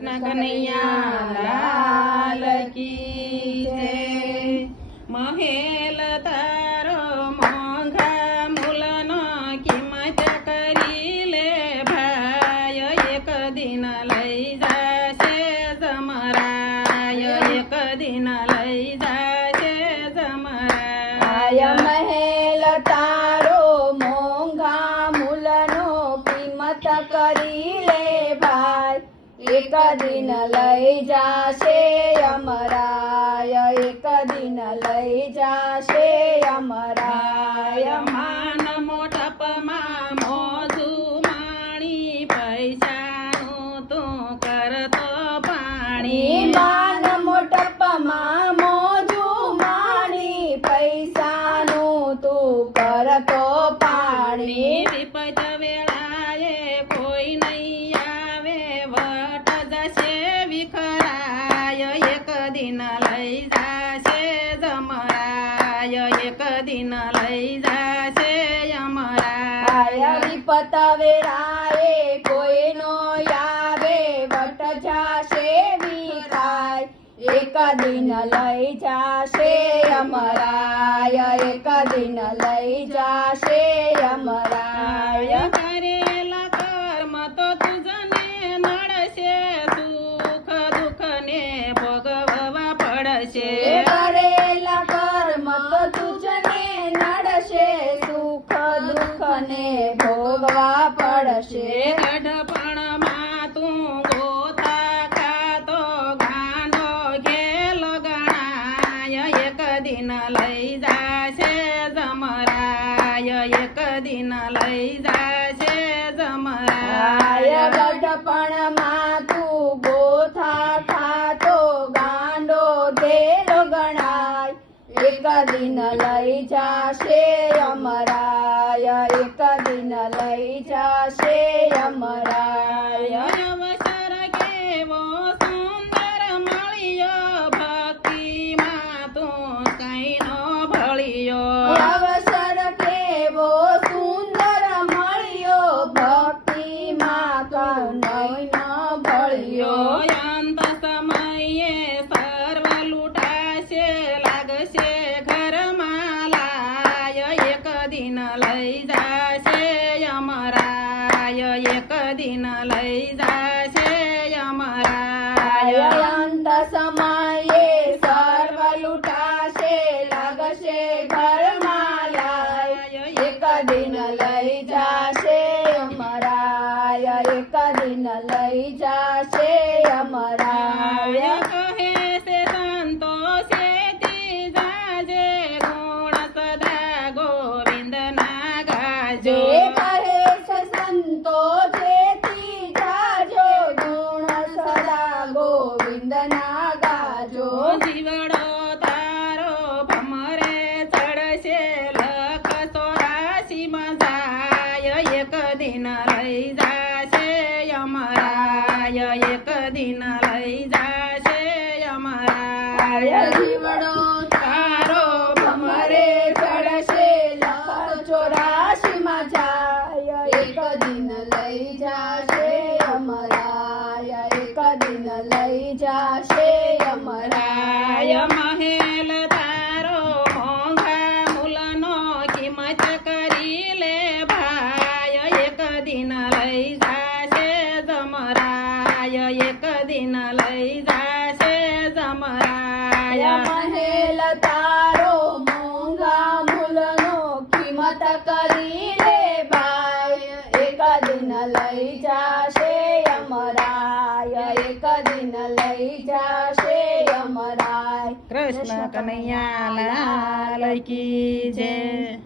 કૃષ્ણ કનૈયા લાલ કી જય। મહેલ તારો મોંઘા મૂલનો કિંમત કરી લે ભાઈ, એક દિન લઈ જાશે જમરાય, એક દિન લઈ જાશે જમરાય। મહેલ તારો મોંઘા મૂલનો કિંમત કરી લે ભાઈ, એક દિન લઈ જાશે અમરાય, એક દિન લઈ જાશે અમરાય। માન મોટપમાં મોજું માણી, પૈસાનું તું કરતો પાણી। માન મોટપમાં મોજું માણી, પૈસાનું તું કરતો પાણી। વિપત વેળાએ કોઈ નહીં આવે, વટ જશે વિખરાય, એક દિન લઈ જાશે જમરાય, એક દિન લઈ જાશે અમરાય। વિપત વેળાએ કોઈ નો આવે, વટ જાશે વિખાય, એક દિન લઈ જાશે અમરાય, એક દિન લઈ જાશે અમરાય। કરેલા કર્મ તો તુજને નડશે, સુખ દુઃખ ને ભોગવવા પડશે। કરેલા કર્મ તો તુજને નડશે, સુખ દુઃખ ને ભોગવા પડશે। ગઢપણમાં તું ગોતા ખાતો, ગાંડો ઘેલ ગણાય, એક દિન લઈ જાશે જમરાય, એક દિન લઈ જાશે જમરાય। ગઢપણમાં તું ગોથા ખાતો, ગાંડો ઘેલો ગણાય, એક દિન લઈ જાશે અમરાય, એક દિન લઈ જાશે અમરાય। અવસર કેવો સુંદર મળ્યો, ભક્તિમાં તું કઈ નો ભળ્યો। અવસર કેવો સુંદર મળ્યો, ભક્તિમાં કનૈ ન ભળ્યો। અંત સમયે સર્વ લૂંટાશે, લાગશે ઘરમાં લાય, એક દિન લઈ જાશે અમરાય, એક દિન લઈ જાશે અમરાય। અંત સમયે સર્વ લૂંટાશે, લાગશે ઘરમાં લાય, એક દિન લઈ જાશે અમરાય, એક દિન લઈ જાશે અમરાય। કહે છે સંતો સેતી જાજે, ગુણ સદા ગોવિંદના ગાજો। જે કહે છે સંતો જેથી જાજો, ગુણ સદા ગોવિંદના ગાજો। જીવડો તારો ભમરે ચડશે, લખ 84 મજાય, એક દિન લઈ જાશે અમરાય, એક દિન લઈ જાશે અમરાય। જીવડો તારો ભમરે ચડશે, લખ 84 માં જાય, એક દિન લઈ જાશે અમરાય, એક દિન લઈ જાશે અમરાય। મહેલ તારો મોંઘા મૂલનો કિંમત કરી લે ભાઈ, એક દિન લઈ જાશે જમરાય, એક દિન લઈ જાશે જમરાય। મહેલ તારો મોંઘા મૂલનો કિંમત કરી લે ભાઈ, એક દિન લઈ જાશે અમરાય, એક દિન લઈ જાશે અમરાય। કૃષ્ણ કનૈયા લાલ કી જય।